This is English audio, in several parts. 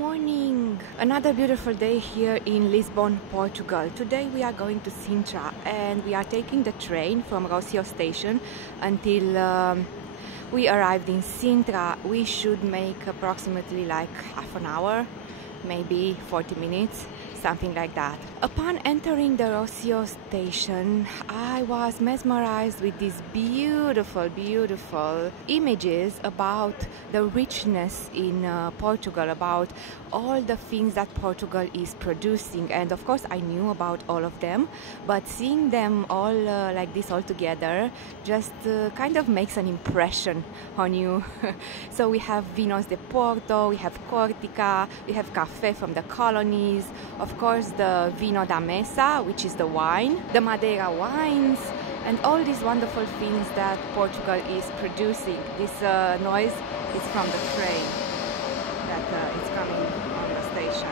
morning! Another beautiful day here in Lisbon, Portugal. Today we are going to Sintra and we are taking the train from Rocio station until we arrived in Sintra. We should make approximately like half an hour, maybe 40 minutes, something like that. Upon entering the Rocio station, I was mesmerized with these beautiful images about the richness in Portugal, about all the things that Portugal is producing. And of course I knew about all of them, but seeing them all like this all together just kind of makes an impression on you. So we have Vinos de Porto, we have Cortica, we have Café from the colonies, of course the Vino da Mesa, which is the wine, the Madeira wines, and all these wonderful things that Portugal is producing. This noise is from the train that is coming on the station.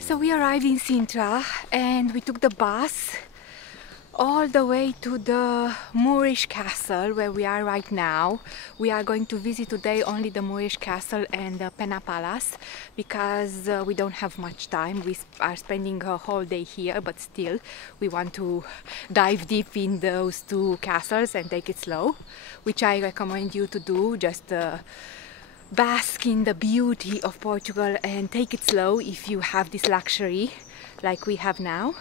So we arrived in Sintra and we took the bus all the way to the Moorish Castle where we are right now. We are going to visit today only the Moorish Castle and the Pena Palace because we don't have much time. We are spending a whole day here, but still we want to dive deep in those two castles and take it slow, which I recommend you to do. Just bask in the beauty of Portugal and take it slow if you have this luxury like we have now.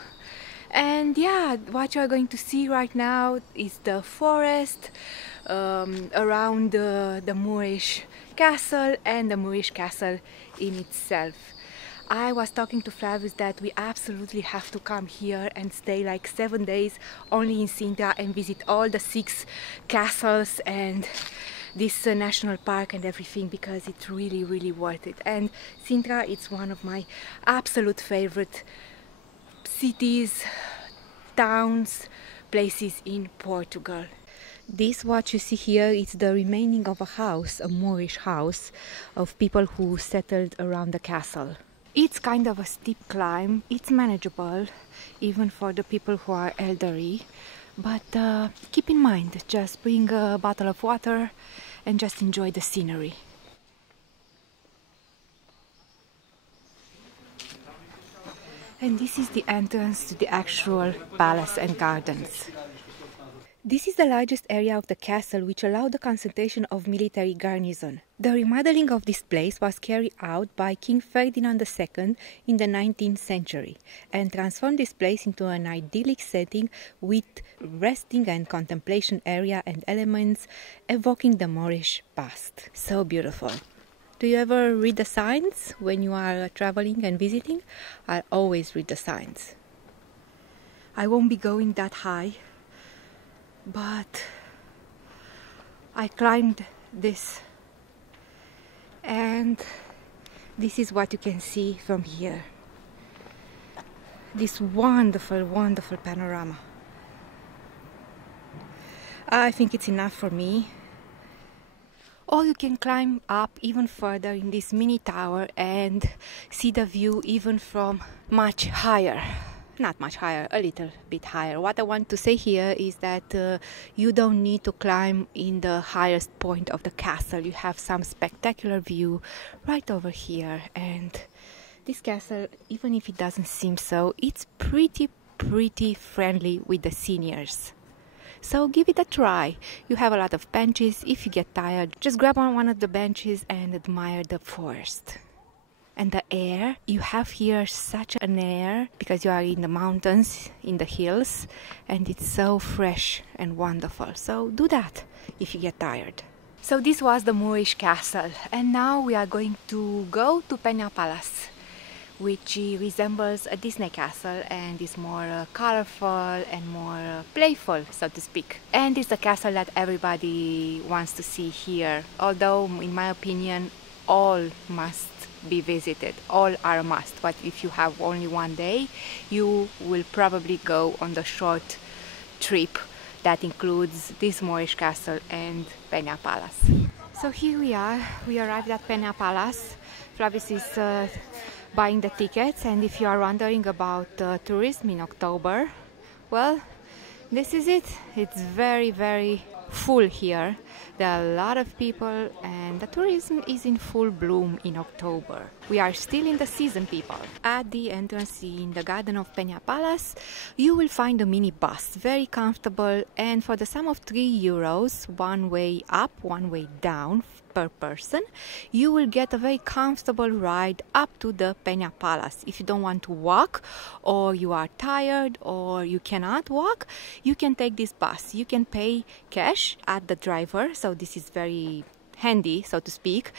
And yeah, what you are going to see right now is the forest around the Moorish Castle and the Moorish Castle in itself. I was talking to Flavius that we absolutely have to come here and stay like 7 days only in Sintra and visit all the 6 castles and this national park and everything, because it's really worth it. And Sintra is one of my absolute favorite cities, towns, places in Portugal. This what you see here is the remaining of a house, a Moorish house of people who settled around the castle. It's kind of a steep climb. It's manageable even for the people who are elderly, but keep in mind, just bring a bottle of water and just enjoy the scenery. And this is the entrance to the actual palace and gardens. This is the largest area of the castle, which allowed the concentration of military garrison. The remodeling of this place was carried out by King Ferdinand II in the 19th century and transformed this place into an idyllic setting with resting and contemplation area and elements evoking the Moorish past. So beautiful. Do you ever read the signs when you are traveling and visiting? I always read the signs. I won't be going that high, but I climbed this and this is what you can see from here. This wonderful panorama. I think it's enough for me. Or you can climb up even further in this mini tower and see the view even from much higher. Not much higher, a little bit higher. What I want to say here is that you don't need to climb in the highest point of the castle. You have some spectacular view right over here, and this castle, even if it doesn't seem so, it's pretty friendly with the seniors. So give it a try. You have a lot of benches. If you get tired, just grab on one of the benches and admire the forest. And the air, you have here such an air because you are in the mountains, in the hills, and it's so fresh and wonderful. So do that if you get tired. So this was the Moorish Castle, and now we are going to go to Pena Palace, which resembles a Disney castle and is more colorful and more playful, so to speak. And it's a castle that everybody wants to see here, although in my opinion all must be visited. All are a must, but if you have only one day, you will probably go on the short trip that includes this Moorish Castle and Pena Palace. So here we are. We arrived at Pena Palace. Flavius is buying the tickets. And if you are wondering about tourism in October, well, this is it. It's very, very full here. There are a lot of people and the tourism is in full bloom in October. We are still in the season, people. At the entrance in the garden of Pena Palace, you will find a mini bus, very comfortable, and for the sum of €3, one way up, one way down per person, you will get a very comfortable ride up to the Pena Palace. If you don't want to walk, or you are tired, or you cannot walk, you can take this bus. You can pay cash at the driver, so this is very handy, so to speak.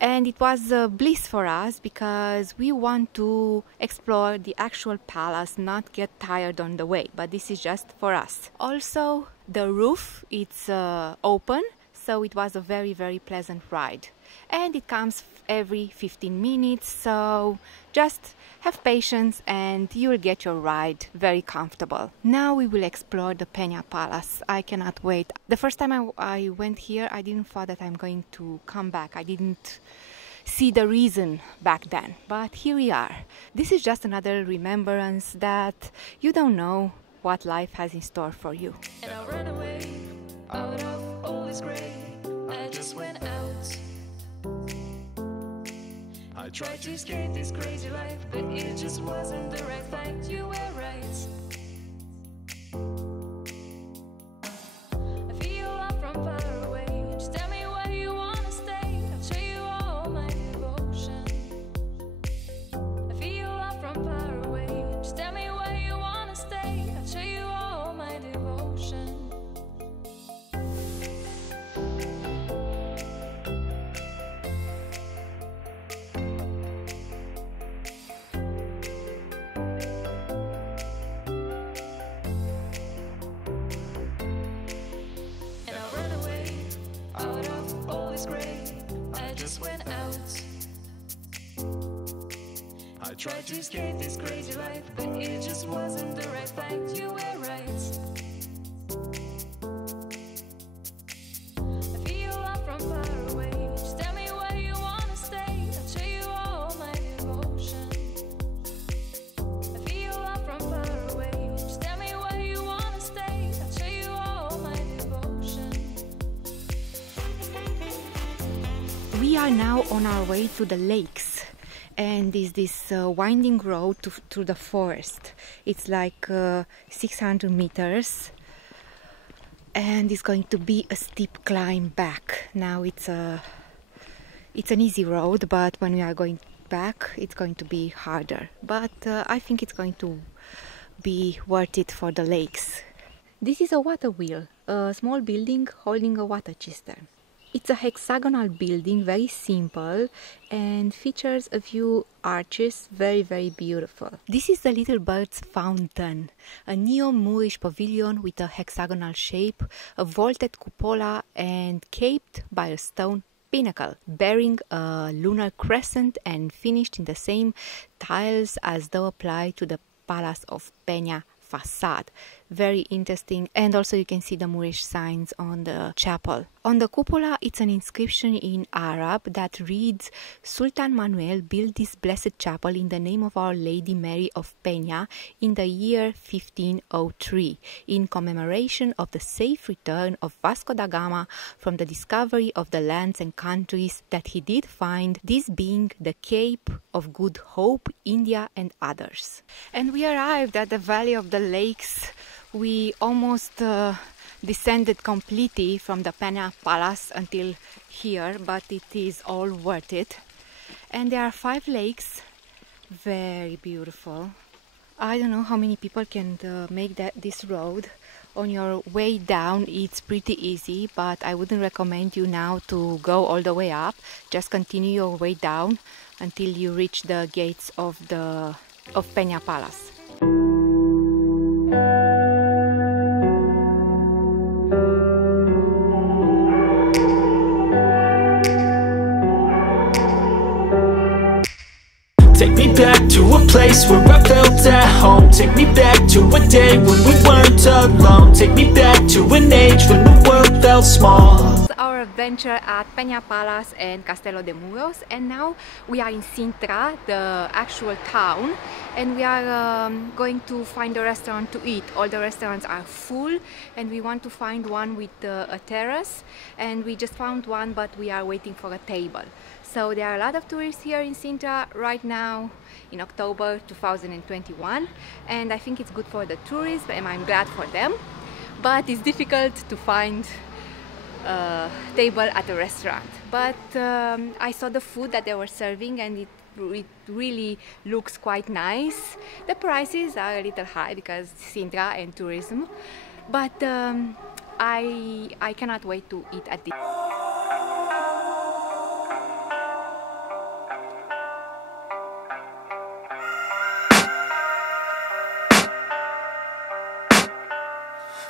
And it was a bliss for us because we want to explore the actual palace, not get tired on the way, but this is just for us. Also, the roof, it's open, so it was a very, very pleasant ride. And it comes every 15 minutes, so just have patience and you will get your ride very comfortable. Now we will explore the Pena Palace. I cannot wait. The first time I went here, I didn't thought that I'm going to come back. I didn't see the reason back then, but here we are. This is just another remembrance that you don't know what life has in store for you. And I ran away out of all this gray. I just went out. I tried to escape this crazy life, but it just wasn't the right fight. You were right. I feel love from far away. Just tell me where you wanna stay. I'll show you all my devotion. I feel love from far away. Just tell me where you wanna stay. I'll show you all my devotion. I tried to escape this crazy life, but it just wasn't the right fight. You were right. I feel love from far away. Just tell me where you wanna stay. I'll show you all my devotion. I feel love from far away. Just tell me where you wanna stay. I'll show you all my devotion. We are now on our way to the lakes. And is this winding road through the forest. It's like 600 meters and it's going to be a steep climb back. Now it's an easy road, but when we are going back it's going to be harder, but I think it's going to be worth it for the lakes. This is a water wheel, a small building holding a water cistern. It's a hexagonal building, very simple, and features a few arches, very, very beautiful. This is the Little Bird's Fountain, a neo-Moorish pavilion with a hexagonal shape, a vaulted cupola, and capped by a stone pinnacle, bearing a lunar crescent and finished in the same tiles as though applied to the Palace of Pena facade. Very interesting, and also you can see the Moorish signs on the chapel. On the cupola it's an inscription in Arab that reads, Sultan Manuel built this blessed chapel in the name of Our Lady Mary of Pena in the year 1503 in commemoration of the safe return of Vasco da Gama from the discovery of the lands and countries that he did find, this being the Cape of Good Hope, India and others. And we arrived at the Valley of the Lakes. We almost descended completely from the Pena Palace until here, but it is all worth it. And there are 5 lakes, very beautiful. I don't know how many people can make this road. On your way down it's pretty easy, but I wouldn't recommend you now to go all the way up. Just continue your way down until you reach the gates of Pena Palace. Take me back to a place where I felt at home. Take me back to a day when we weren't alone. Take me back to an age when the world felt small. Our adventure at Pena Palace and Castello de Muros, and now we are in Sintra, the actual town, and we are going to find a restaurant to eat. All the restaurants are full and we want to find one with a terrace, and we just found one, but we are waiting for a table. So there are a lot of tourists here in Sintra right now in October 2021, and I think it's good for the tourists and I'm glad for them, but it's difficult to find table at a restaurant. But I saw the food that they were serving and it really looks quite nice. The prices are a little high because Sintra and tourism, but I cannot wait to eat at this.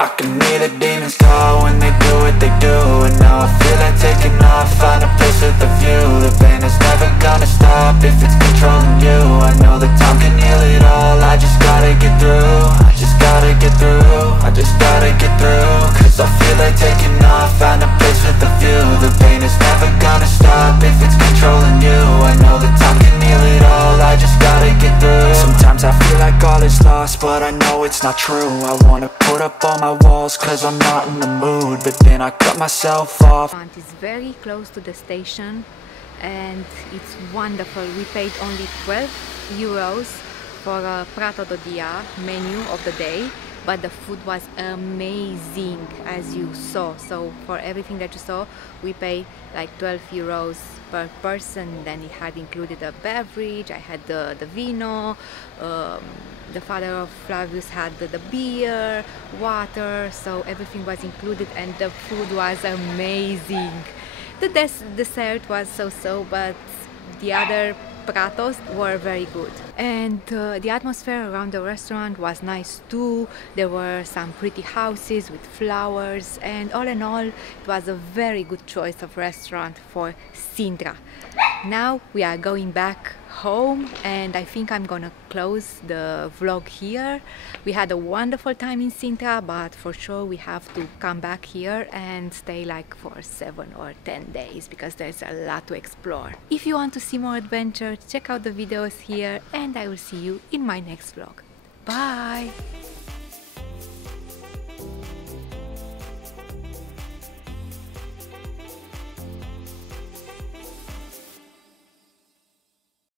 I can hear the demons call when they do what they do, and now I feel like taking off, find a place with a view. The pain is never gonna stop if it's controlling you. I know that time can heal it all, I just gotta get through. I just gotta get through, I just gotta get through. Cause I feel like taking off, find a place with a view. The pain is never gonna stop if it's controlling you. I know that time can heal it all, I just gotta get through. Sometimes I feel like all is lost, but I know it's not true. I wanna put up all my walls cause I'm not in the mood, but then I cut myself off. It's very close to the station and it's wonderful. We paid only 12 euros for a prato do dia menu of the day, but the food was amazing as you saw. So for everything that you saw we paid like 12 euros per person. Then it had included a beverage. I had the vino, the father of Flavius had the beer, water, so everything was included and the food was amazing. The dessert was so-so, but the other pratos were very good. And the atmosphere around the restaurant was nice too. There were some pretty houses with flowers, and all in all it was a very good choice of restaurant for Sintra. Now we are going back home and I think I'm gonna close the vlog here. We had a wonderful time in Sintra, but for sure we have to come back here and stay like for 7 or 10 days because there's a lot to explore. If you want to see more adventures, check out the videos here and I will see you in my next vlog. Bye!